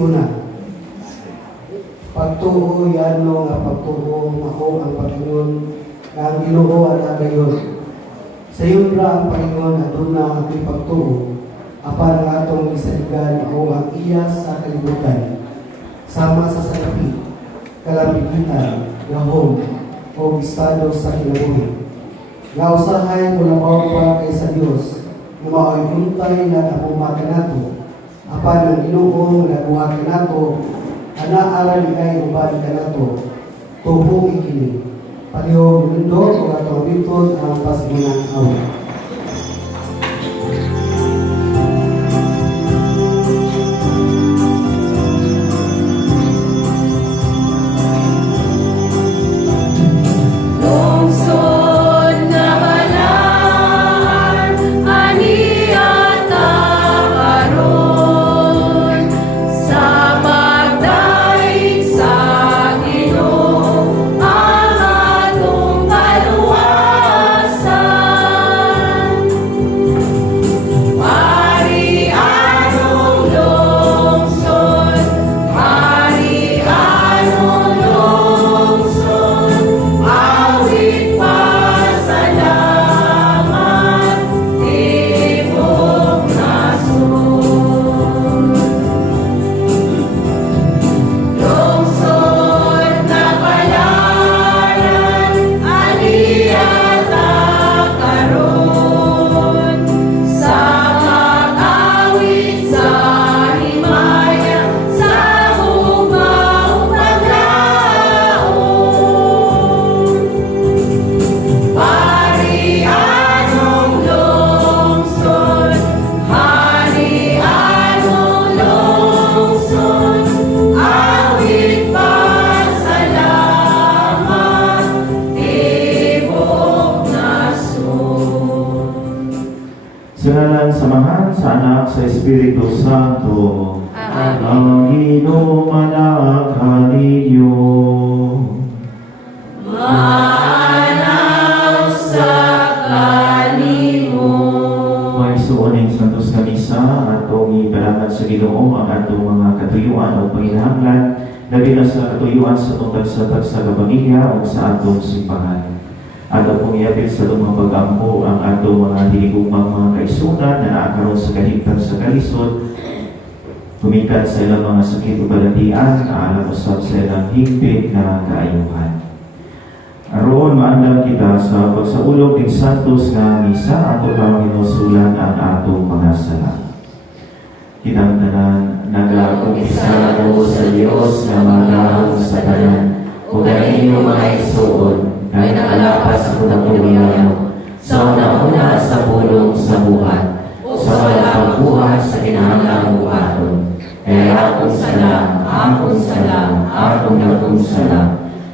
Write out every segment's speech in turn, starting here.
una. Pagtuo yan no nga pagtuo ako ang Panginoon nga ang Ginoo at agayon. Sa iyo ra ang Panginoon aduna ang ating pagtuo. Apan ang atong isaligan o ang iya sa kalibutan. Sama sa salapi, kalambigitan, gahom, o estado sa kinabuhi. Nga usahay o labaw pa kay sa Dios na mao'y untay na napumaka nato. Apan ang Ginoo nga buhati nato anaaral ikay uban ka nato, tubong ikini, palihog mundo o atong bitod ang pasigunang awit. Samahan sa Anak sa Espiritu Santo. Amen. Ang inumanak ninyo. Maanaw sa kanimo. May suuning santos na misa atong ipalamat sa Ginoo ang atong mga katuyuan o panginahanglan, labi na sa katuyuan sa atong tagsa-tag sa kapamilya o sa atong simbahan. Ato pong iapit sa itong mga pag-ampo ang ato mga hinigugmang mga kaisunan na naakaroon sa kahimtang sa kalisod, tumikat sa ilang mga sakit o balatian, na alam usap sa ilang higpit na kaayuhan. Aroon maandang kita sa pagsaulog ng Santos na misa, ato lang inusulan ang atong mga sala. Kitang tanan, nag-akumisa ko sa Diyos na magahang sa tanan, o ganin yung mga isuon, ay nakalapas ako ng pumiyano, sa una-una sa pulong sa buhat, o sa walang buhat sa kinahanglang buhaton. Kaya akong salam, akong salam.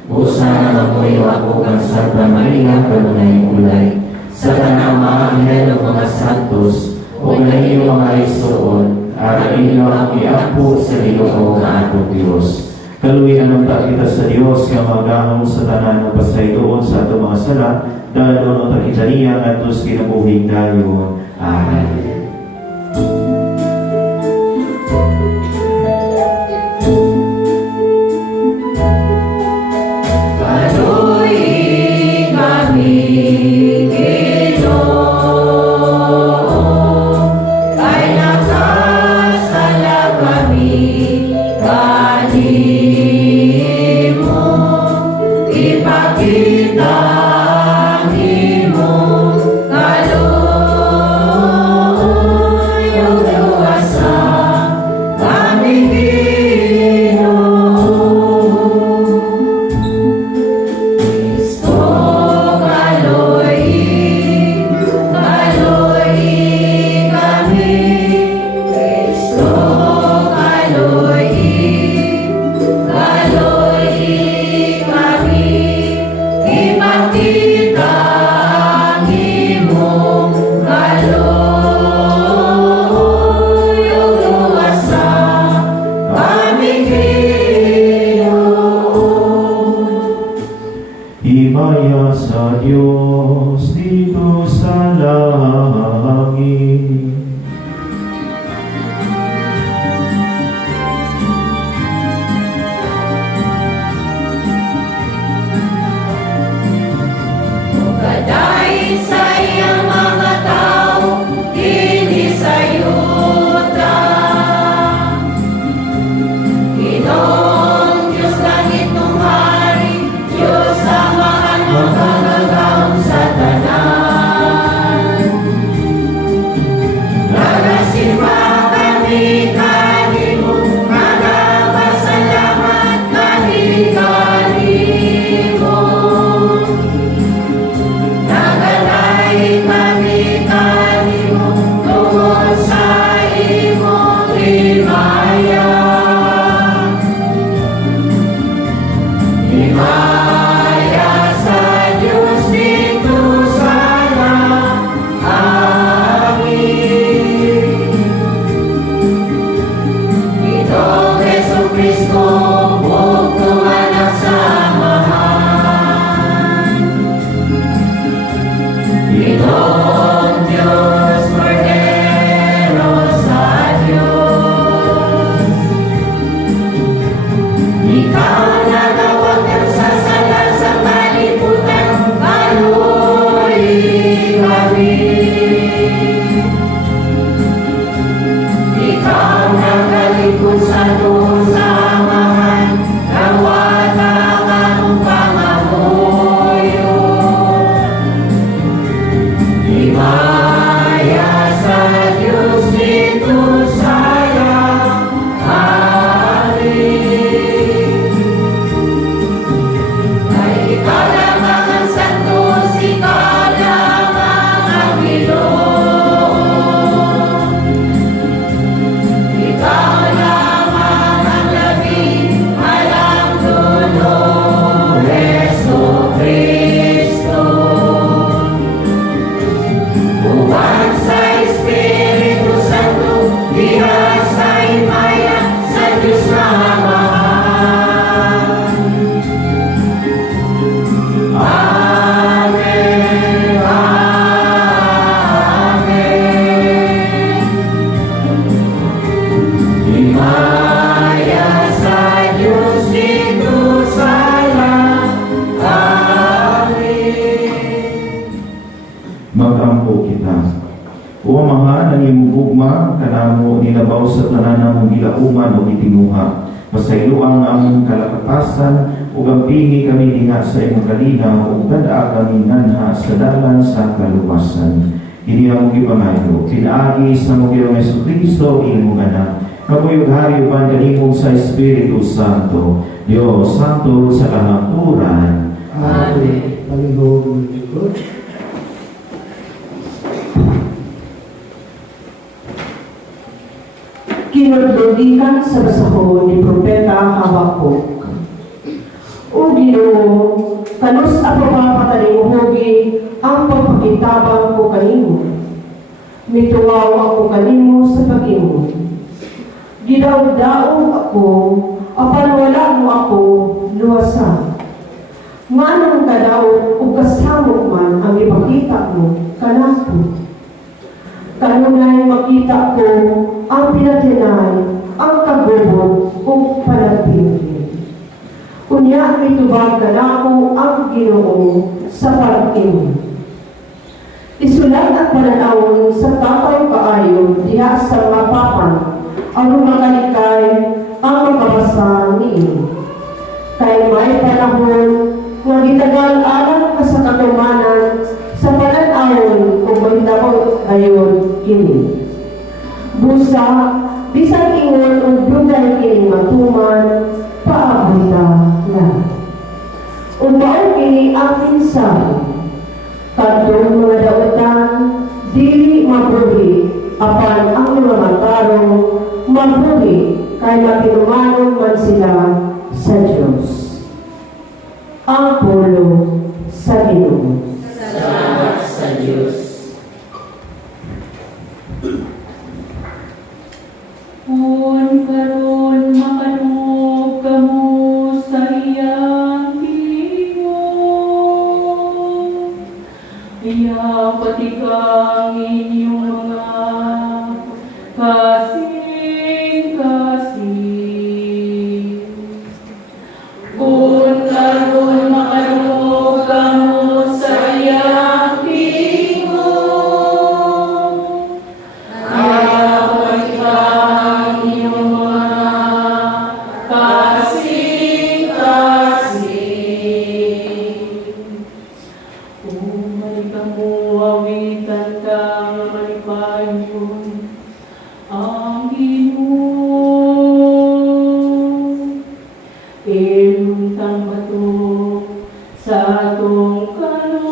Busa na mamuyo ako kang Santa Maria, kanunay-ulay, sa tanang mga anghel ng mga santos, o layo mga isuon, arain ang iapo sa Ginoo nga atong Diyos. Kaluyan ang takita sa Diyos nga magahong sa tanan ng pasaydoon sa atong mga sala, dahil doon ang takita niya at tos kinabuhing dayon. Amen. Kaluy kami, Ginoo, kay nakasala kami, kanimo, ipakita nimo, kaluy ang luwasa, kami Ginoo. Kristo, kaluy kami, Kristo, kaluy kami, ipakita nimo, kaluy ang luwasa, kami Ginoo. Himaya sa Diyos dito sa langit. gugma kanamo nilabaw sa tanan namong gilauman o gitinguha. Pasayloan ang kalakapasan ug ang pingi kami diha sa imong kalinaw ug tada kami nganha sa dalan sa kaluwasan. Kini ang gipangayo pinaagi sa mong Ginoong Jesucristo imong anak. Kapuyog hari uban kanimong sa Espiritu Santo. Dios Santo sa kahaturan. Amen. Panginoon Diyos. Kinuldugikan sa basahon ni Propeta Habakuk. O Ginoo, kanus ako mapatalimuhogi ang pagpakitabang ko kanimo. Mituwaw ako kanimo sa pag-imo. Gidaog-daog ako, apan wala mo ako luwasa. Manong kadaog o kasamok man ang ipakita mo kanako. Kanunay makita ko ang pinatinay, ang kagubog o panagpili. Kunya mitubag ka na ako ang Ginoo sa pag-imo. Isulat at pananawon sa tatay kaayon diha sa mapapan ang makalikay ang makabasa niyo. Kay may panahon nga gitagal alam ka sa katumanan sa pananawon kung mahitabo ayon kini. Busa, bisan ingon o dugay kining matuman, paabota na. Umaon kini ang pinsan, kadtong mga dautan, dili mabuhi, apan ang mga matarong mabuhi, kay makinumanon man sila sa Diyos. Ang pulo sa Ginoo. Salamat sa Diyos. Kung karon makanog kamo sa iyang tingog, iya patikang inyong mga kasing-kasing. Kung karon makanog kamo sa iyang tingog, ayaw patikang inyong mga kasing-kasing. Kung malikamo awitan kang malipayon ang Ginoo, iluntang bato sa atong kaluwasan.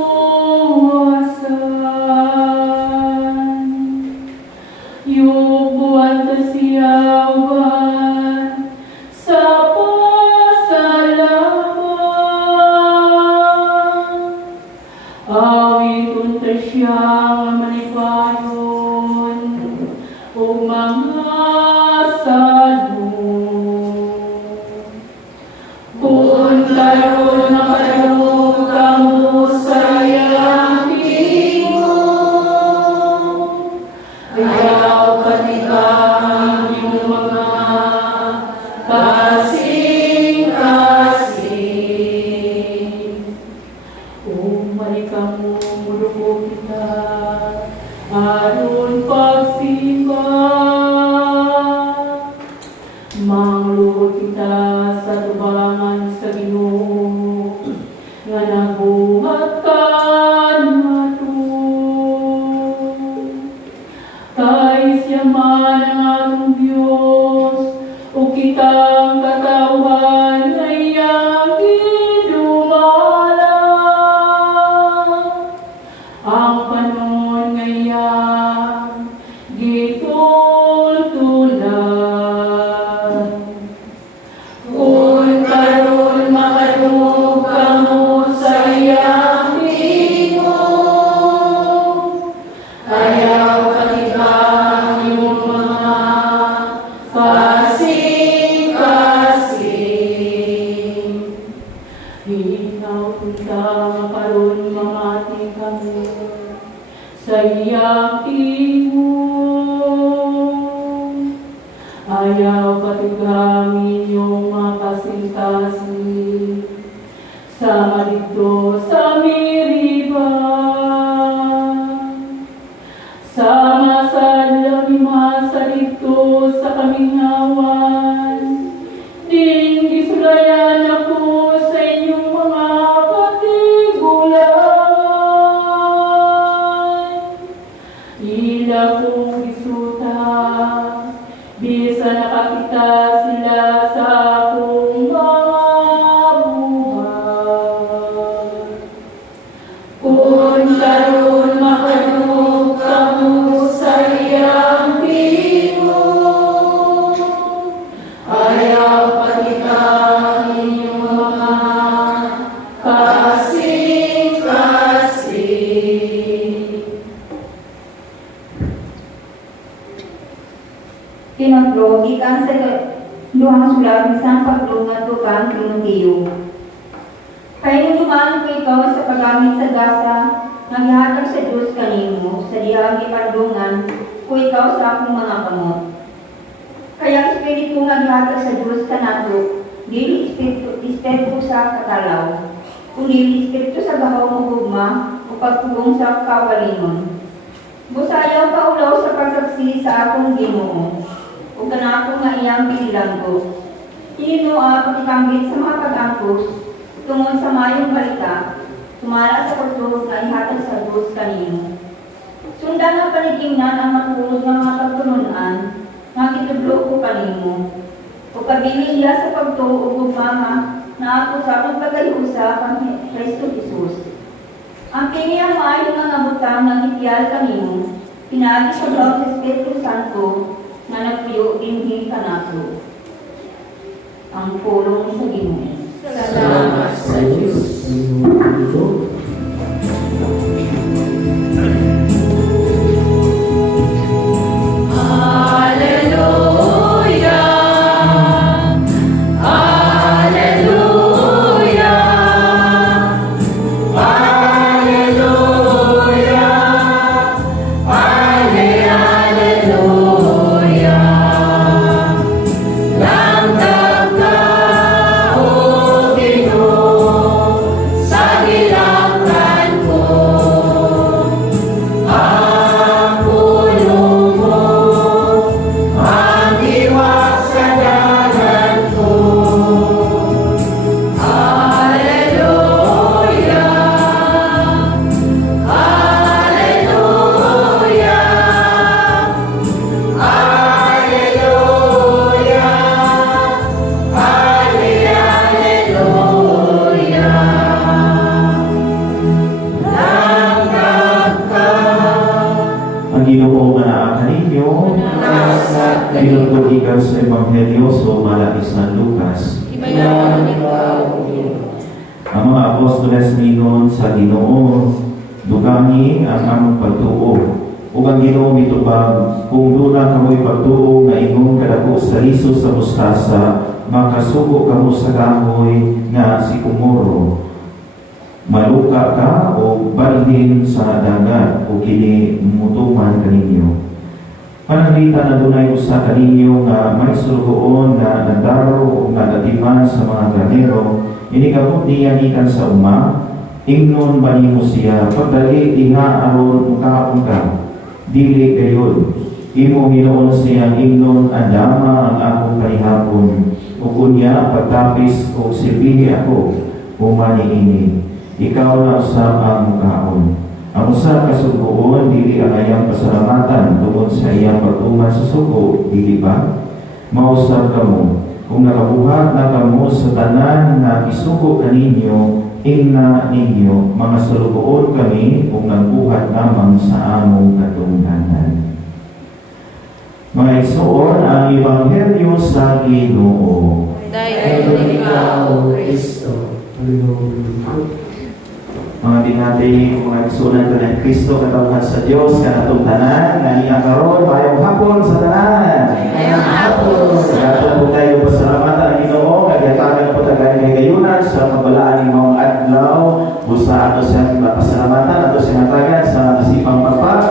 Yubuan ta siyawan sa pasalamat. Awitun ta siyang malipayon o mga salmo. Kung karon nakadawog kamo sa iyang tingog, ayaw patikang inyong mga kasing-kasing. Kung malikamo muluko kita, aron pagsimba, mangluhod kita sa tubangan sa Ginoo, nga nabuhat kanadto. Kay siya man ang atong Diyos, o kitang katawhan nga iyang gidumala. Ang panon nga iyang gitultulan. Kung karon makadungog kamo sa iyang tingog, ayaw patikang inyong mga kasing-kasing. Hinaw kita karon mamati kami sa iyang tingog. Ayaw patikang inyong mga kasing-kasing. Sama dito sa Miriba, sama sa lamima isang pagdungat ko kang Timoteo. Kaya nung dumaan ko ikaw sa paggamit sa gasa, naghihatag sa Diyos kanimo, sa diyang ipandungan ko ikaw sa akong mga kamot. Kaya ang Espiritu nga gihatag sa Diyos kanato, dili Espiritu sa katalaw, kundi Espiritu sa gahaw mo gugma, o pagtulong sa kawalinon. Busayaw paulaw sa pagsaksi sa akong Ginoo, o kanako nga iyang pinilang ko. Hinua pagkambit sa mga pag-angkos, tungod sa mayong balita, sumala sa pagtulog nga ihatag sa Diyos kanino. Sundan ang panigingnan ang matulog ng mga pagtununan, nga kitudlo ko kanimo. O kabilin niya sa pagtuo ug gugma na ako sa akong pagayusa kang Kristo Jesus. Ang kini ang maayong mga butang ng itiyal kanimo, pinaagi sa daw sa Espiritu Santo na nagpuyo dinhi kanato. Ang pulong sa Ginoo. Salamat sa Diyos. Pinutol ikaw sa Ebanghelyo sumala ni San Lucas. Ang mga apostoles ninon sa Ginoo, dugangi ang among pagtuo. Ug ang Ginoo mitubag, kung duna kamoy pagtuo nga imong kadako sa liso sa mustasa, makasugo kamo sa kahoy nga si kumoro. Maluka ka o balhin sa dagat o kini mutuman kaninyo. Pananglitan na dunay usa kaninyo nga may sulgoon nga nagdaro o nga natiman sa mga granero, inigamot niya nikan sa uma, ingnon ba nimo siya, pagdali diha aron mukaon ka, dili gayon. Imo Ginoon siya ingnon andama ang akong panihapon, o kunya pagtapis o silbihi ako, umani ini. Ikaw na usab ang mukaon. Ang usa ka sugoon dili ang ayang pasalamatan tungod sa iyang pagtuman sa sugo, dili ba? Mausab kamo, kung nakabuhat na kamo sa tanan na isugo kaninyo, ingna ninyo, mga salugoon kami kung nagbuhat lamang sa among katungdanan. Mga igsoon, ang Ebanghelyo sa Ginoo. Dayon ikaw, Kristo. Hallelujah. Mga dinati, mga igsunan ko ng Kristo, katawhan sa Diyos, kanatong tanan, nga niya karon, mayong hapon sa tanan. Mayong hapon. Katong po tayo pasalamatan ang Ginoo, kagyatagan po tagay kay gayunan sa kabalaan ng mga adlaw, busa ato siya pasalamatan, ato siya natagan sa nasipang pagpag.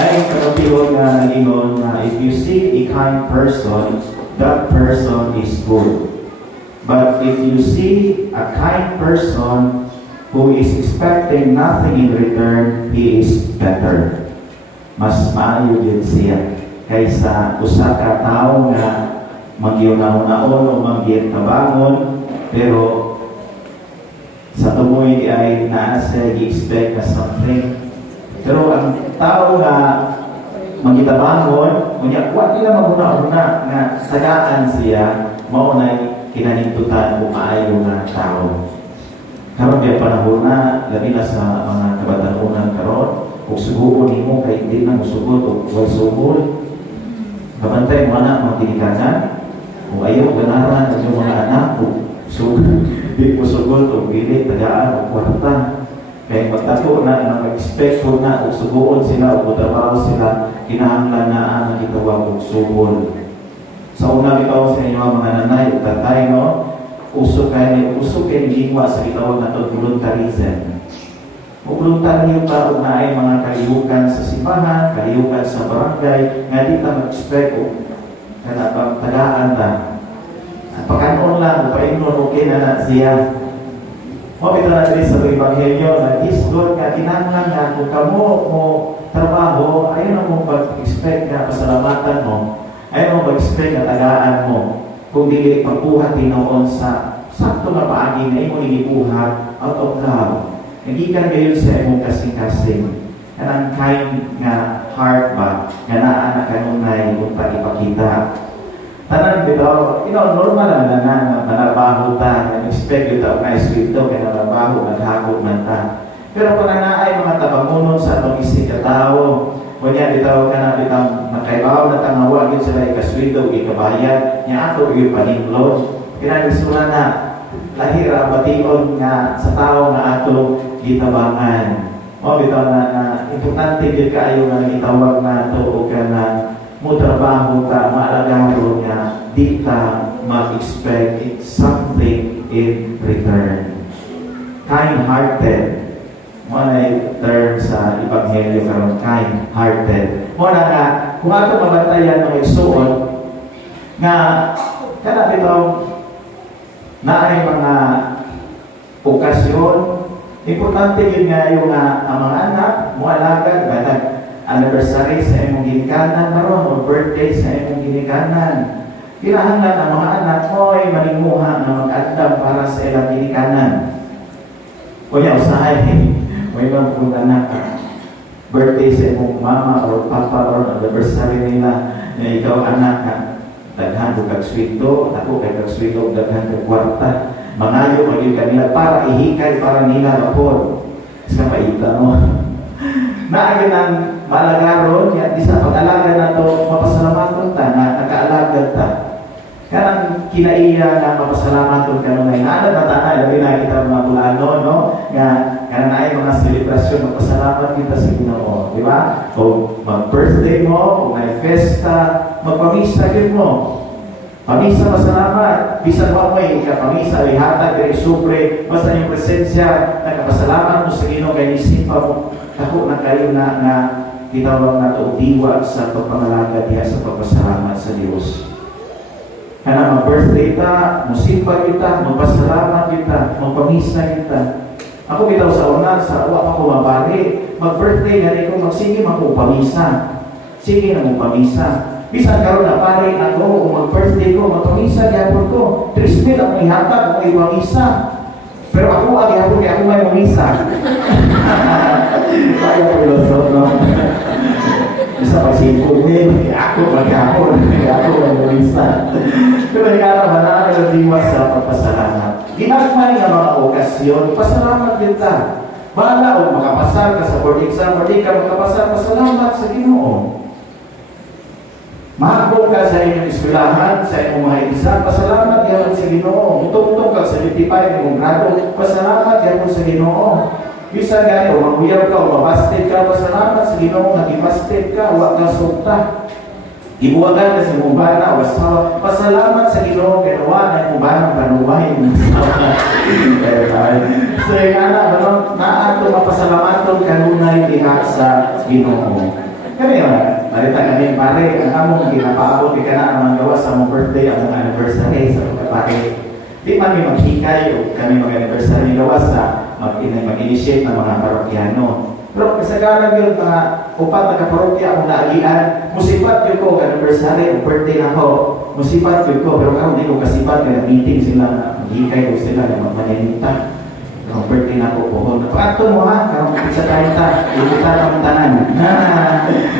Ay, katapihon nga Ginoo na if you see a kind person, that person is good. But if you see a kind person who is expecting nothing in return, he is better. Mas maayo din siya kaysa usa ka tao nga magyunahon-naon o magyetabangon, pero sa tumoy ay naa siya i-expect na something. Pero ang tao nga magyetabangon, kunya wa nila maguna-una nga tagaan siya, maunay kinanintutan o maayo nga tao. Karon kay panahon na, labi na sa mga kabatanunan karon, kung suguon nimo kay hindi na musugod o way sugod, kabantay mo na mga tinikanan, kung ayaw ganaran ang iyong mga anak, kung sugod, di mo sugod o gilit, tagaan o kwarta. Kaya magtato na, mag-expect ko na, kung suguon sila o trabaho sila, kinahanglan na ang itawag o sugod. Sa una bitaw sa inyo mga nanay ug tatay no, uso kay gingwa sa gitawag nato voluntarism. Voluntaryo ka ug naay mga kalihukan sa simbahan, kalihukan sa barangay, nga di ta mag-expect o kana pang tagaan ta. Pagkanon lang, paingnon okay na siya. Mo bitaw na diri sa Ebanghelyo na isgot nga kinahanglan nga kung kamo mo trabaho, ayaw mo pag-expect na pasalamatan mo. Ayaw mo mag-expect na tagaan mo kung dili pagbuhat Pinoon sa sakto na paagi na imo igibuhat out of love. Nagikan kayo sa imong kasing-kasing. Kanang kind nga heart ba, nga naa na kanunay kung pag-ipakita. Tanan bitaw, normal lang na nanabaho ta, expect yun ta, nice dito, kaya nanabaho, naghagod man ta. Pero kung naay mga tabangunon sa atong isig ka tao, kunya bitaw ka na bitaw nakaibaw na tangawa yun sila ikaswido, ikabayan, niya ato yung panimlod. Kinagisulan na, lahira bation nga sa tao nga ato gitabangan. O bitaw na importante yun kaayo nga nagitawag na ito o ka na mo trabaho ka, maalagaro nga, di ka mag-expect something in return. Kind-hearted. Mo na term sa Ebanghelyo karon, kind-hearted. Mo na nga, kung ato mabantayan ng igsuon, nga, kana bitaw, na ay mga okasyon, importante yun nga yung ang mga anak, mo alagad, batag, anniversary sa imong ginikanan karon o birthday sa imong ginikanan. Kinahanglan ang mga anak mo ay manimuha na mag-andam para sa ilang ginikanan. Kuya, usahay, may mga kung anak birthday sa imong mama or papa or anniversary nila na ikaw anak ka. Daghan ko kag-swito, ako kay kag-swito, daghan kag kwarta. Mangayo maging kanila para ihikay para nila rapor. Sa paita mo. Naagin ang malagaron, yan, di sa pag-alaga na ito, mapasalamaton ta, na nakaalaga ta. Kanang kinaiya na mapasalamaton ka nung nainanad na tanay, labi na kita mga bulano, no? Nga na ay mga selebrasyon, magpasalamat kita sa Ginoo, di ba? Kung mag-birthday mo, kung may festa, magpamisa din mo. Pamisa, masalamat. Bisan mo may pamisa, lihatag, ay supre, basta yung presensya, nagpasalamat mo sa Ginoo, kaya isipa mo, ako na kayo na kitawag na ito diwa sa pagpangalaga diya sa pagpasalamat sa Diyos. Kaya mag-birthday ta, musipa kita, magpasalamat kita, magpamisa kita. Ako bitaw sa una, sa uwa ako mabari, mag-birthday na rin ko, magsige magpamisa. Sige na magpamisa. Bisan karon na pare ako, kung mag-birthday ko, magpamisa, gapon ko. 3,000 ang ihatag, kung may pamisa. Pero ako, agihapon kaya ako may pamisa. Kaya ko ilusot, no? Isa pa simple din, ako maghapon, ako mag-isa. Pero ikaw naman na diwa sa pagpasalamat. Ginagman nga mga okasyon, pasalamat din ta. Bala o makapasal ka sa board exam, o di ka makapasal, pasalamat sa Ginoo. Mahagpong ka sa inyong eskwelahan, sa inyong mga exam, pasalamat yan sa Ginoo. Mutong-mutong ka sa 55 inyong grado, pasalamat yan sa Ginoo. Bisa gani o maguyab ka o mabasted ka, pasalamat sa Ginoo nga gibasted ka, wa ka sukta. Ibuwagan ka sa imong bana o asawa, pasalamat sa Ginoo kaya wa na imong bana panuway ng asawa. So yung anak, naato mapasalamaton kanunay diha sa Ginoo. Kami narita kami pare, ang among ginapaabot ka na ang gawa sa among birthday, among anniversary sa pagkapare. Di man may maghikay o kami mag-anniversary gawa sa mag-initiate ng mga parokyano. Pero kasagaran yun, mga upat na kaparokya akong naagian, musipat yun ko, anniversary o birthday na ko, musipat yun ko, pero ako hindi ko kasipat, kaya meeting sila na maghikay ko sila na magmanyanita. Ang birthday na ko po. Napakato mo ha, karong pizza tayo ta, ibuta na mong tanan.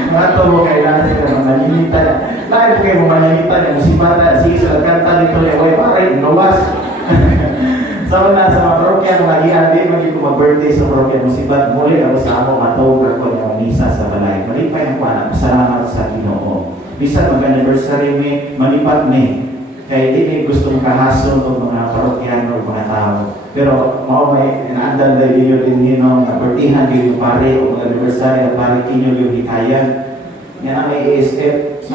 Napakato mo kailangan sila magmanyanita. Lahat po kayo magmanyanita, musipat na, sige sila kanta nito, ay pare, gawas. Sa una sa mga parokya, mga giandi, magiging ko mag-birthday sa parokya, musibat, muli ako sa ako, matawag ako ng misa sa balay. Malipay ang kuha, salamat sa Ginoo. Bisa mag-anniversary may malipat may. Kaya hindi gusto mong kahason o mga parokyano o mga tao. Pero may naandal na yun din yun, napertihan yun yung pare o mag-anniversary o pare kinyo yung hikayan. Yan ang may ASF.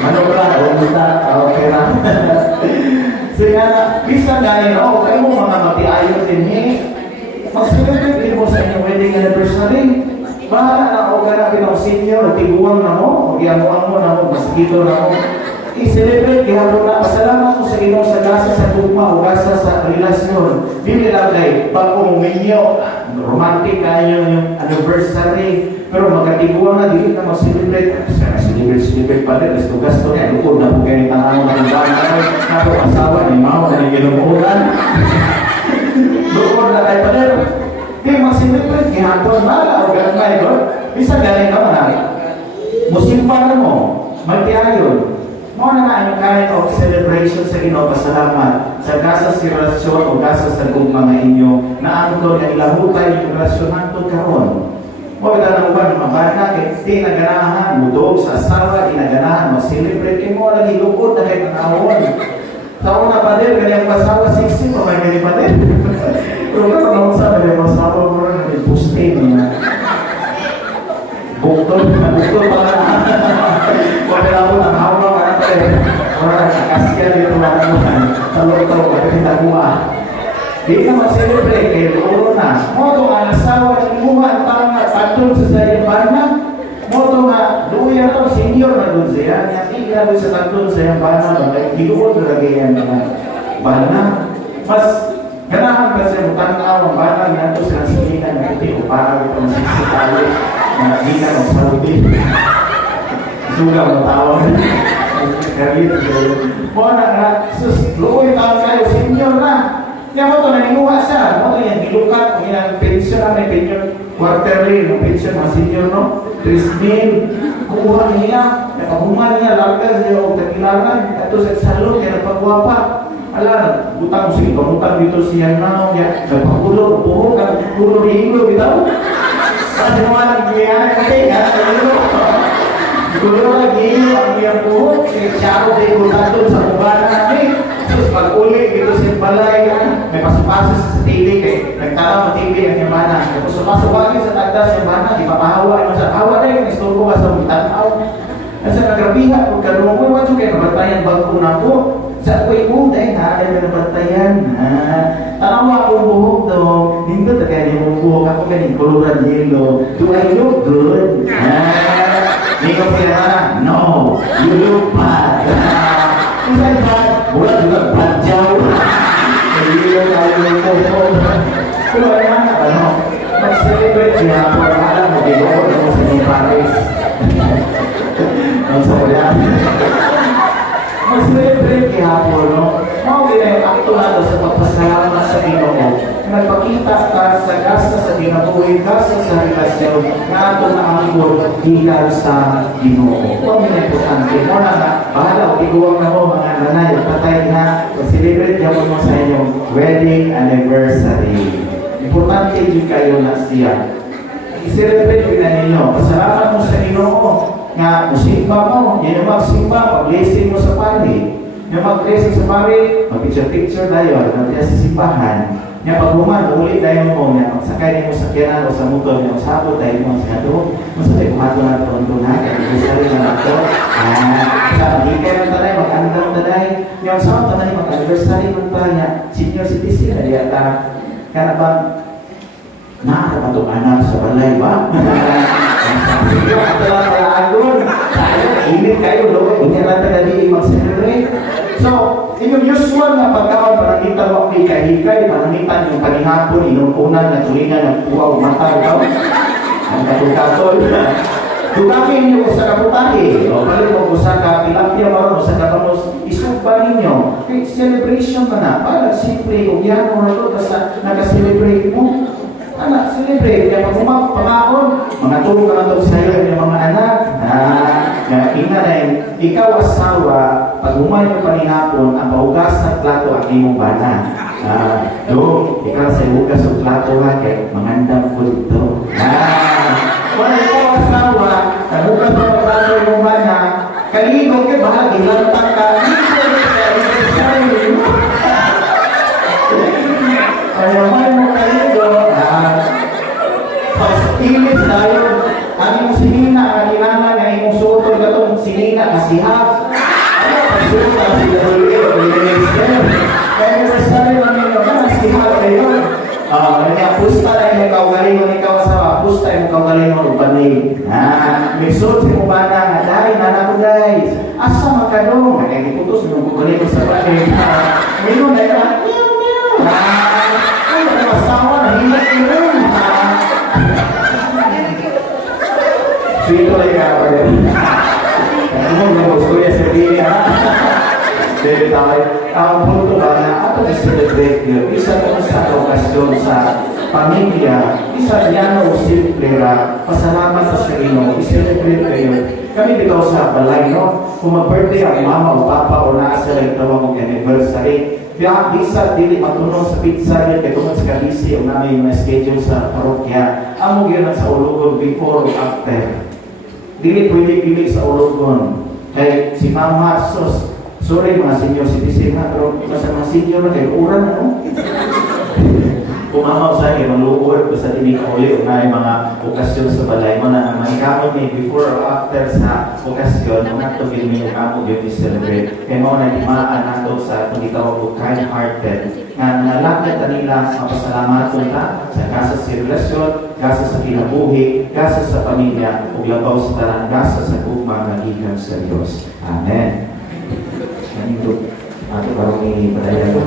Ano ba? Umusta? Okay na. So nga, bisa gaya na, kayo mo mga matiayon din mag-celebrate din mo sa inyong wedding anniversary. Bahala na ako ka na pinang senior, tiguang na mo, mag-iamuan mo na mo, masigito na mo. I-celebrate, gihapon na, pasalamat mo sa Ginoo sa gasa sa tugma o gasa sa relasyon. Dili lang kay pag-uminyo, romantic kayo yung anniversary. Pero magkatiguan na, dili na mag-celebrate. Celebrate pa rin, gasto niya, lukod na po kayo tangang mga lugar. Napo-asawa, ni Mao, na ginukulan. Lukod na kayo pa rin. Kaya mag-celebrate, gihapon, bala o ganun kayo doon. Bisa galing naman na, musimpa na mo, magtiayon. Mga na ang kind of celebration sa Ginoo, pasalamat sa gasa sa relasyon o gasa sa mga inyo na ang doon na ilahutay yung relasyon natin karon. O ito na uban, mabana, di naganahan, mudog sa asawa, di naganahan, mag-celebrate kayo mo, lagi lukod na kayo nanahon. Sa una pa din, kanyang pasawa, 60 pa may ganyan pa din. Pero nga, panahon sa kanyang pasawa mo rin, may puste niya. Buktol pa na. Kung kailangan ang hawa, orang kasihan di rumah tahu kita buah di kamar celebrate kayak corona mau tuh anak sawah di rumah tangan patul sesuai mana mau tuh nggak dulu ya tuh senior lah dulu ya yang tiga bisa patul saya mana bagai hidup lagi yang mana pas kenapa kasi bukan awam mana yang tuh sedang sini kan nanti upara gitu masih sekali nggak bisa nggak juga mau tahu dari itu, mau nak sus, lu tahu saya senior lah. Yang mau tuh nani muasa, mau tuh yang dilukat, yang pensiun apa pensiun quarterly, pensiun masih senior no, Trismin, kurang niya, yang rumah niya lakas dia terkilangan, itu selalu yang dapat apa? Alah, utang sih, utang itu siang nau ya, dapat pulau, bohong kan, pulau minggu gitu. Ada mana dia kan, dulu lagi yang buhok caro di kota sa kubana ni terus pag-uli gitu sa balay kan may pasok-pasok sa TV kay nagtala mo TV ang yamana tapos sumasubagi sa tagda sa yamana ipapahawa mo sa hawa na yung istorbo ka sa tanaw at sa nagrabiha kung karoon mo wadyo kayo nabatayan bago na po sa ako'y dahil na ay nabatayan tanaw mo akong buhok doon hindi na kaya yung buhok ako kaning kuluran yelo do I look good? Niko kira no, you look bad. Bukan bad, bukan juga bad jauh. Jadi kalau kalau yang apa no, celebrate ya orang mau di luar mau di Paris. Maksudnya, celebrate ya no, mau kita aktual sa pagpasalamat sa Ginoo. Nagpakita ka sa gasa sa ginabuhi, gasa sa relasyon na ito na angkol gikan sa Ginoo. Ito ang importante. Mo na bahala o iguwang na mo mga nanay, patay na, celebrate yan mo sa inyong wedding anniversary. Importante yun kayo na siya. I-celebrate yun na ninyo. Pasalamat mo sa Ginoo nga musimba mo, yan yung magsimba, pag-blessing mo sa pari. Yung mag-blessing sa pari, mag-picture-picture na yun, nandiyan sa simbahan. Nya paghuman ulit dayon mo nya sakay nimo sa sakyanan o sa motor nya usapot dayon mo sa ato mo sa kumato na pronto na kay sari na ato sa dikay man tanay mag-andam tanay nya sa tanay mag-anniversary man pa nya senior citizen na diya ta kana ba na ato anak sa balay ba sige ato lang pala agon tayo init kayo lo unya lang ta dali mag-celebrate so inyong usual na pagkaon panangitan mo hikay-hikay, panangitan yung panihapon, inuunan, natulingan, nagpuwa, umataw, ang katulkatol. Tugamin nyo sa kaputahe, o balik mo sa kapilapya maron, o sa kapamos, isugba ninyo. Okay, celebration ka na, para simple, kung yan mo na ito, basta naka-celebrate mo. Anak, celebrate, kaya pag pangakon, mga tulong ka na ito sa iyo, yung mga anak, ina na yung, ikaw asawa, pag umay mo paninapon, ang paugas ng plato ang imong bana. Ikaw sa iugas ng plato ha, kaya mangandang po ito. Kung ikaw asawa, nagugas mo ng plato ang imong bana, kaligo ka ba, ilantang ka, kaya may mo kaligo, pag ilis tayo, ang imong sinina, ang ilangan, ang imong suto, gatong sinina, nasihap, pusta na yung kaugalingon ikaw asawa, pusta yung kaugalingon upanig. May suot si mubana nga, dahil nanak ko dahil. Asa makadong? Kaya iputos yung kaugalingon sa panig. Ngayon na yun, ay, may asawa na hilat yun. So ito lang yung kapag. Kaya mo, gusto niya sa dili, ha? Dahil tayo, ang punto ba na ato i-celebrate yun, isa ito sa okasyon sa pamilya, isa yan o simple ra, pasalamat sa Ginoo, i-celebrate kayo. Kami bitaw sa balay, no? Kung mag-birthday ang mama o papa o naa sila yung tawag ng anniversary, kaya bisa dili matulong sa pizza yun, kaya kung sa kabisi o namin yung schedule sa parokya, amo yun sa ulugon before or after. Dili pwede pili sa ulugon. Kaya si mama, sos, sorry mga senior citizen na, pero sa mga senior na kayo, uran na, no? Kumamaw sa akin, maluwag, basta hindi ka uli, unay mga okasyon sa balay mo na naman kamot ni before or after sa okasyon, mga ito bilmi yung kamot yun i-celebrate. Kaya mo na imaan nato sa itong itawag ko kind-hearted. Nga nalakit na nila, mapasalamat na sa gasa sa relasyon, gasa sa kinabuhi, gasa sa pamilya, ug labaw sa talang gasa sa gugma nga gikan sa Diyos. Amen. Ganito, ato parang ipadaya ko.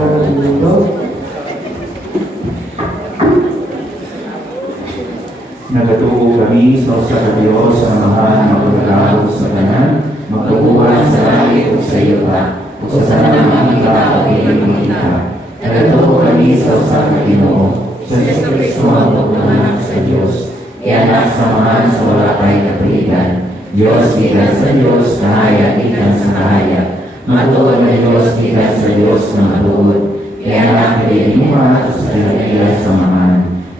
Nagatuo kami sa usa ka Dios sa mahal nga pagkalaog sa kanan, magtubuhan sa langit ug sa yuta, ug sa tanang kita o ilimong kita. Nagatuo kami sa usa ka Ginoo, sa Kristo ang pagmamanak sa Dios, ianak sa mahal sa wala pay kapuligan, Dios gikan sa Dios, kahaya gikan sa kahaya, matuod na Dios gikan sa Dios na matuod, ianak kay lima sa ilan sa mahal.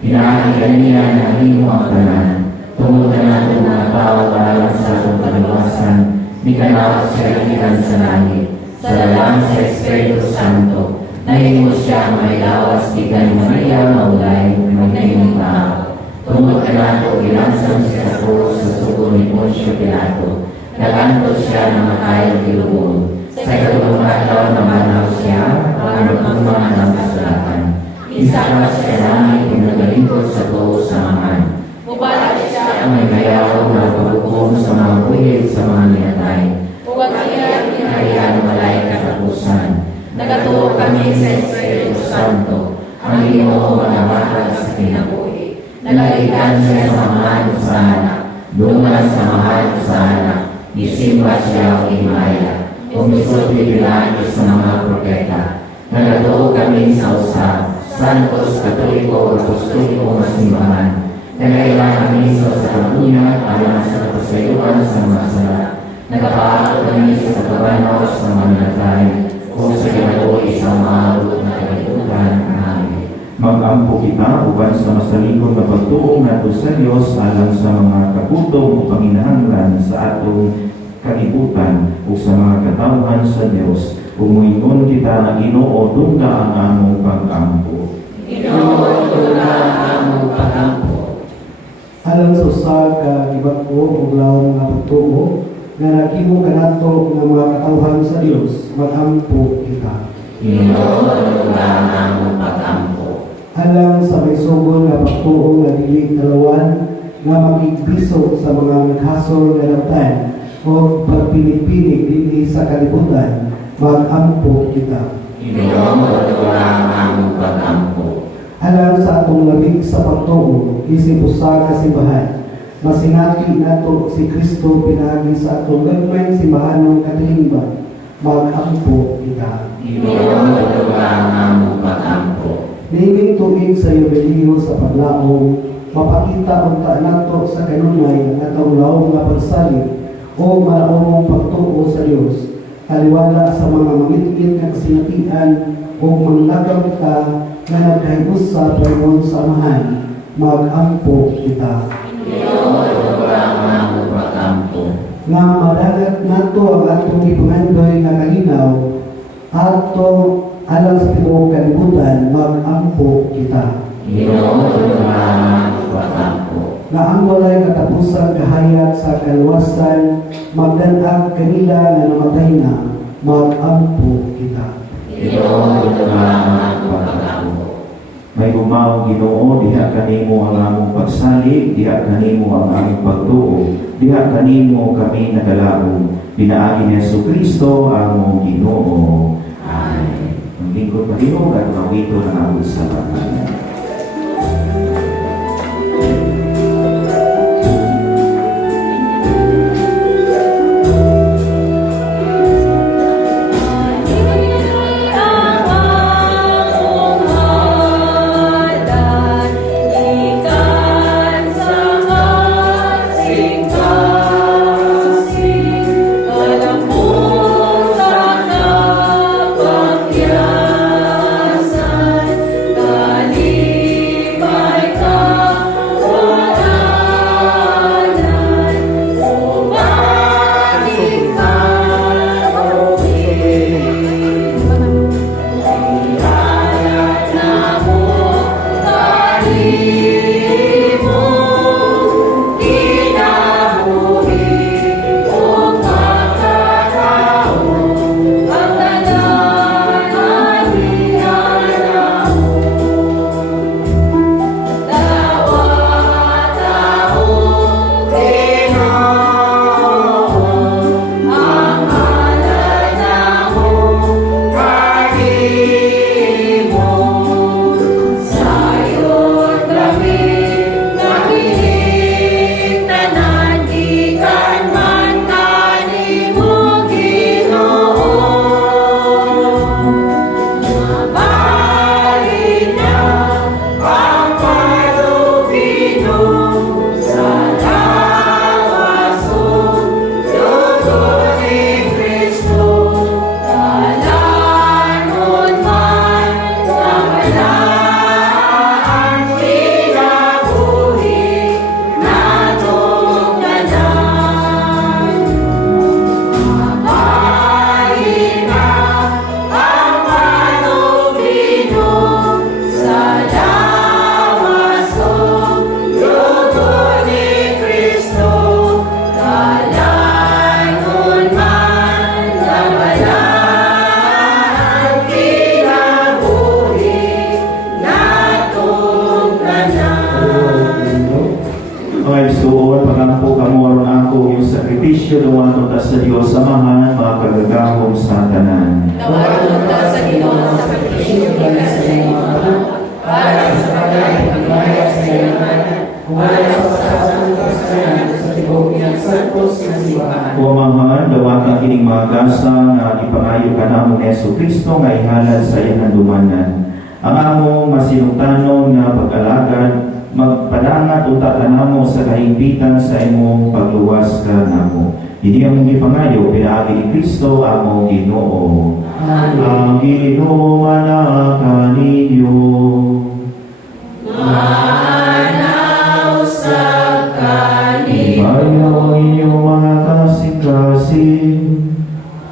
Pinakakita niya na hindi mo ang tanan. Tungod na natin mga tao para sa atong kaluwasan, ni kanawat siya ikitan sa langit. Sa lalang sa Espiritu Santo, nahimo siya may lawas ikan Maria maulay, magnayong tao. Tungod na nato ilansang siya sa krus sa sugo ni Poncio Pilato. Naganto siya na matay ilubog. Sa katulong adlaw na manaw siya, ang magmumang ng kasulatan. Isama siya namin kung nagalingkod sa tuo sa mahal. Mubarak siya ang may mayaw na paghukom sa mga buhid sa mga minatay. Huwag niya pinahayaan walay katapusan. Nagatuo kami sa Espiritu Santo, ang Ginoo manawahag sa kinabuhi. Nagalitan siya sa mahal sa anak, dungan sa mahal sa anak, isimba siya ang himaya, umisulti bilang sa mga propeta. Nagatuo kami sa usap, Santos, Katoliko, Apostoliko, na simbahan. Nagkailangan kami sa kalunan alang sa kasayuan sa mga sala. Nagpapato kami sa kabanaw sa mga minatay kung sa kinabuhi sa mahalot na kalitutan namin. Mag-ampo kita uban sa masalikod na pagtuong nato sa Dios alang sa mga kaputong o panginahanglan sa atong kalibutan o sa mga katawhan sa Dios. Umuingon kita na Ginoo dungga ang among pag-ampo. Ginoo dungga ang among pag-ampo. Alang sa usa ka gibat-o ug laom nga pagtuo nga naghimo kanato nga mga katawhan sa Dios, mag-ampo kita. Ginoo dungga ang among pag-ampo. Alang sa may sugol nga pagtuo nga dili kalawan nga makigbiso sa mga naghasol nga labtan o pagpinig-pinig dinhi sa kalibutan, mag-ampo kita. Ginoo dungga ang among pag-ampo. Alang sa atong labing sa pagtuo, isip usa ka simbahan, masinati nato si Kristo pinagi sa atong gagmayng simbahanong katilingban, mag-ampo kita. Ginoo dungga ang among pag-ampo. Nining tuig sa Yubileo sa paglaom, mapakita unta nato sa kanunay ang atong laom nga pagsalig o malaomong pagtuo sa Dios, kaliwala sa mga mamit-mit nga kasinatian o manglagaw ka na nagkahigos sa payon sa amahan, mag-ampo kita. Ginoo dungga ang among pag-ampo. Nga madagat nato ang atong ipangandoy nga kalinaw, ato alang sa tibuok kalibutan, mag-ampo kita. Ginoo dungga ang among pag-ampo. Na ang walay katapusan kahayag sa kaluwasan, magdanag kanila na namatay na, mag-ampo kita. Ginoo dungga ang among pag-ampo. May mao Ginoo, diha kanimo ang among pagsalig, diha kanimo ang among pagtuo, diha kanimo kami nagalaom. Pinaagi ni Jesucristo among Ginoo. Amen. Ang lingkod mahimong at mawito ng among sa Panginoon. Luwalhon ta sa Dios samahan mga kagagahom sa tanan. Luwalhon ta sa Dios sa pagtisyo ng kasalanan para sa pagbayad sa yaman, wala sa kasalanan sa tibok ng santos na simbahan. O Amahan, dawatan kining mga gasa nga ipangayo ka namo ni Jesucristo nga ihalad sa iyang dumanan. Ang among masinungtanon nga pag-alagad magpadangat uta ka namo sa kahimpitan sa imong pagluwas ka namo. Hindi ang ipangayo pinaagi ni Kristo among Ginoo. Ang Ginoo manaka ninyo. Manaw sa kanino. Ibayaw ang inyong mga kasing-kasing.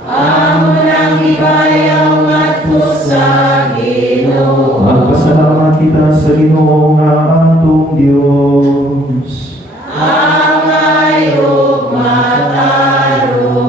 Amo nang ibayaw ngadto sa Ginoo. Magpasalamat kita sa Ginoo nga atong Dios. Angayog mataro.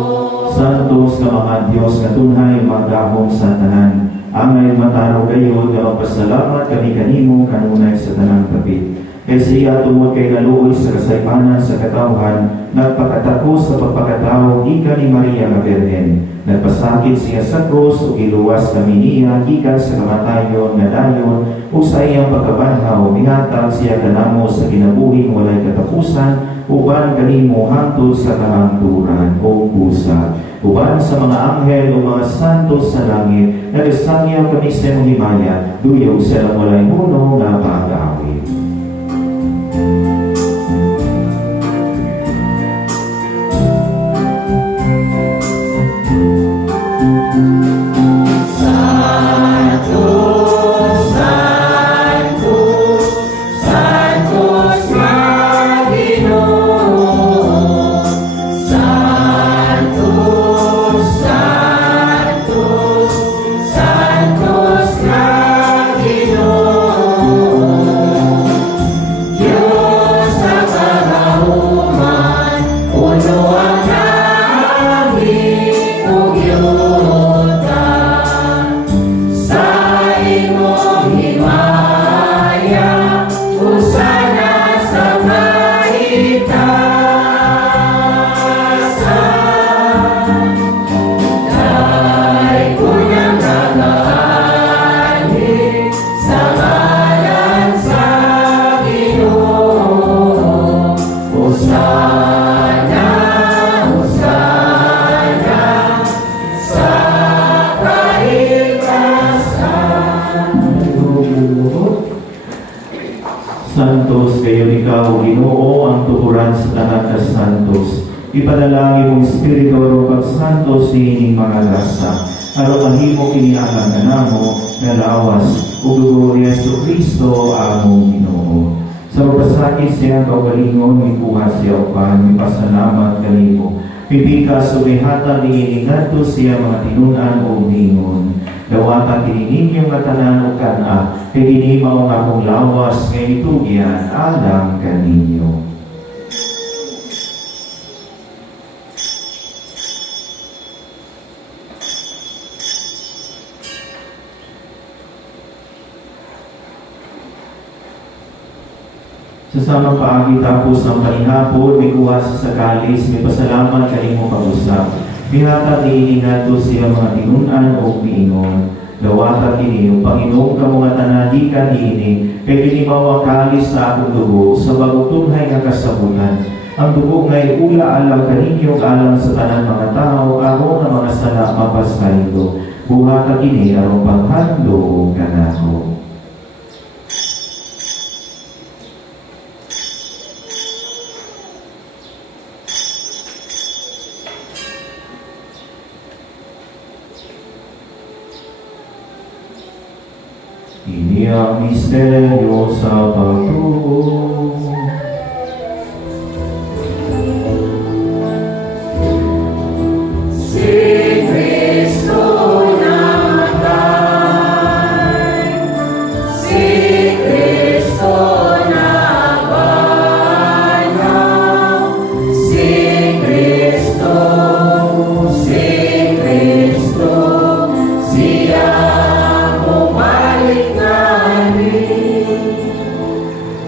Santos ka mga Dios nga tunhay magdahom sa tanan. Angay mataro kayo nga magpasalamat kami kanimo kanunay sa tanang kapit. Kay siya tungod kay naluoy sa kasaypanan sa katawhan, nagpakatako sa pagpakatao ika ni Maria nga Birhen. Nagpasakit siya sa krus o iluwas kami niya gikan sa kamatayon nga dayon o sa iyang pagkabanhaw mihatag siya kanamo sa kinabuhing walay katapusan uban kanimo hangtod sa kahangturan o pusa. Uban sa mga anghel o mga santos sa langit, nagasangyaw kami sa iyong himaya, duyog sa walay muno nga pag-awit. Santos na Ginoo. sa ngalan sa Ginoo. Hosana, Hosana, sa kaitasan. Santos kayo ikaw, Ginoo, ang tukuran sa tanan ka santos. Ipadalangin mong Espiritu o pagsantos sining mga lasa. Araw mahimo kinialang na namo, nga lawas, ug dugo ni Jesucristo among Ginoo. Sa pagpasakit siya kaugalingon, ikuha siya upan, ipasalamat kanimo. Pipikas o mihatag ni ingadto siya mga tinunan o ningon. Dawata kinininyo nga tanan o kana, kay ginimaw nga akong lawas, ngay itugyan alang kaninyo. Sa samang paagi tapos ng panihapon, may kuha sa sakalis, may pasalamat kanimo pag-usap. Mihata niiningadto siya mga tinunan o piingon. Dawata kini, Panginoon ka mga tanadi kanini, kay ginimaw ang kalis sa akong dugo, sa bagutunghay nga kasabutan. Ang dugo ngay ula alam kaninyo, alam sa tanan mga tao, aron na mga sana mapasaylo. Buhata kini, aron panghando kanako. Ini ang misteryo sa pagtuo. Si Kristo namatay, si Kristo nabanhaw, si Kristo, siya bumalik na rin.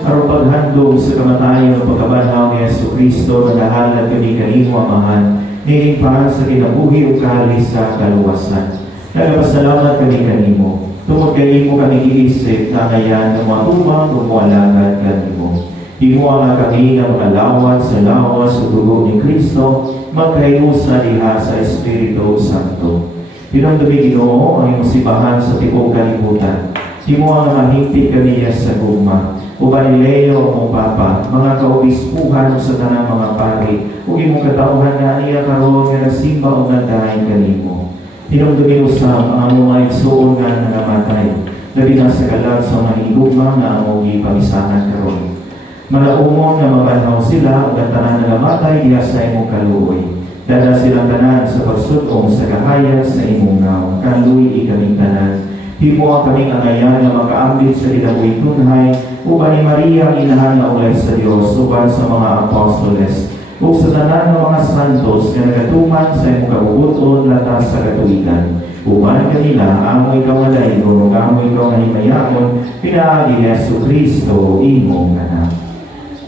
Aron paghandog sa kamatayon o pagkabanhaw ni Jesucristo, nagahalad kami kanimo amahan, nilingpahan sa kinabuhi o kalis sa kaluwasan. Nagpasalamat kami kanimo. Tungod kanimo kami iisip na ngayon ng matumang o mualagan kanimo. Himuha nga kami ng mga lawat sa lawas o dugo ni Kristo, magkahinusa diha sa Espiritu Santo. Pinandumi Ginoo ang iyong sibahan sa tibok kalibutan. Himuha nga mahigpit kami sa gugma. O Galileo o Papa, mga kaobispuhan sa tanang mga pari, ug imong katauhan nga niya karon nga nagsimba o nagdahay kanimo. Pinandumi usab ang mga igsoon nga nangamatay, labi na sa kalag sa mga higugma nga among ipamisahan karon. Malaumon nga mabanhaw sila ug ang tanan nangamatay diha sa imong kaluoy. Dada silang tanan sa pagsutong sa kahayag sa imong naw, kaluoy ikaming tanan. Himo ang kaming angayan na makaambit sa dinabuhi tunhay, uban ni Maria inahan na ulay sa Dios, uban sa mga apostoles, ug sa tanan ng mga santos nga nagatuman sa imong kabubuton latas sa katuigan. Uban kanila, amo ikaw nga dayon, ug amo ikaw nga himayaon, pinaagi ni Jesucristo imong anak.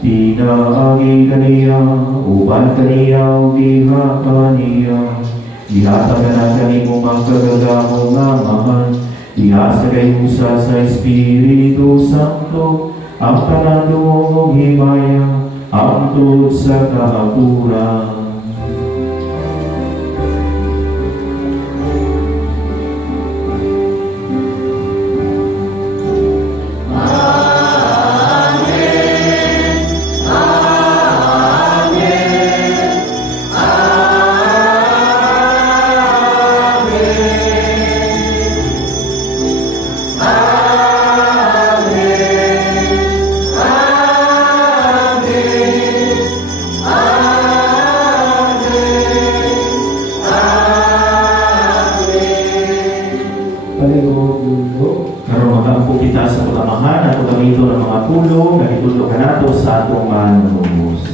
Pinaagi kaniya, uban kaniya, ug diha kaniya. Ihatag na kanimo magkagagamo nga mahal. Ihasa kayo sa Espiritu Santo, ang panandong himaya, ang tod sa kahapuran. Karon makaampo kita sa pagamahan at paggamito ng mga pulong na itutulungan nato sa atong manunubos.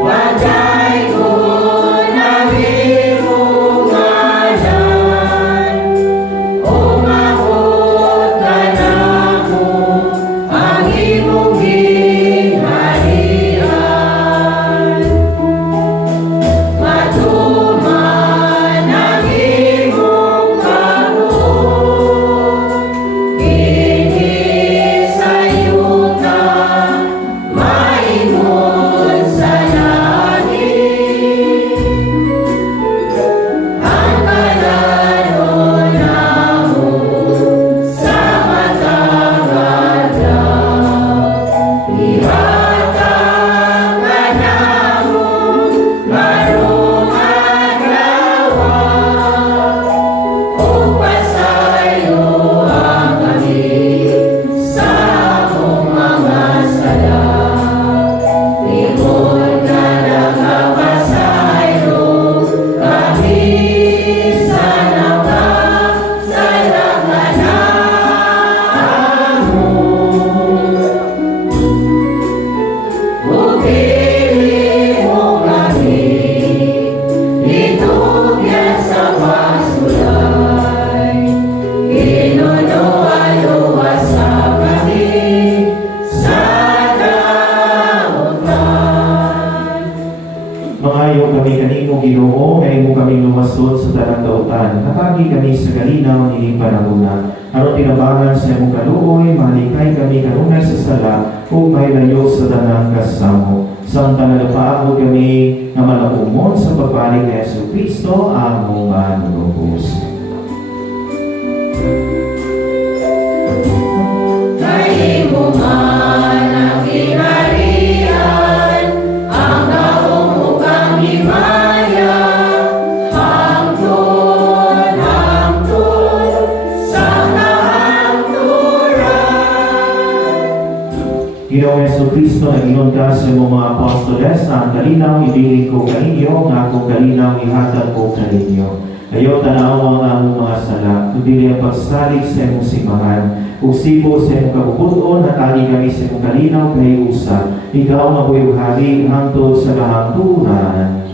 Wajay ko Mangayo kami kanimo Ginoo, ngay mo kami lumasod sa tanang dautan. Nakagi kami sa kalinaw nining panahona. Aron tinabangan sa imong kaluoy, mahalikay kami kanunay sa sala, ug mahilayo sa tanang kasamo. Samtang nagapaabot kami na malapumon sa pagpalig ni Yesu Kristo, among manlubos. Kahimo man ang kinarian, ang naong ukang himaya, hangtod, hangtod, sa kahangturan. Ginoong Yesu Kristo, nagingon ka sa imong mga apostoles na ang kalinaw ibiling ko kaninyo, nga akong kalinaw ihatag ko kaninyo. Ayaw tanaw ang mga sala, kundi ang pagsalig sa imong simbahan, ug sibo sa imong kabubuton, natagi kami sa imong kalinaw kay usa. Ikaw nga buhay hari hangtod sa kahangturan.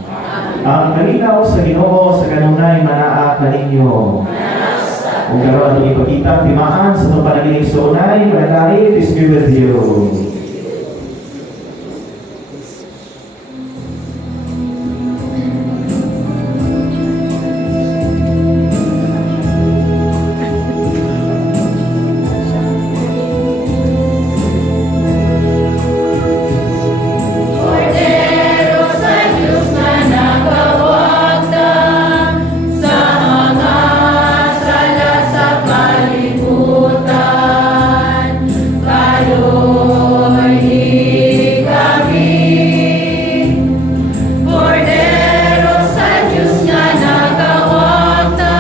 Ang kalinaw sa Ginoo sa kanunay manaa kaninyo. Kung karon atong ipakita timaan sa itong panagiling sa unay, manatari, peace be with you. Cordero sa Diyos na nagawagda, sa mga sala sa kalibutan, kaluoy kami. Cordero sa Diyos na nagawagda,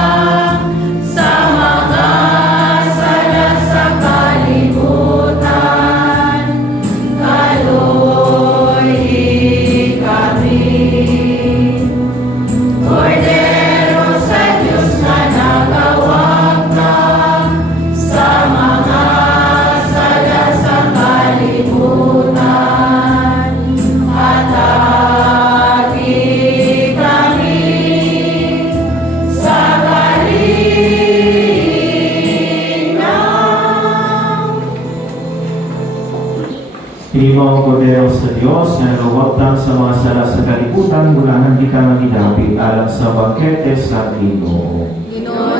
sa mga sala sa kalibutan, kaluoy kami. Cordero sa Diyos na nagawagda, sa mga sala sa kalibutan, hatagi kami sa kalinaw. Imo ang kordero sa Diyos na nagawagtang sa mga sala sa kalibutan, gulahan kita magidapit alang sa bangkete sa Ginoo. Ginoo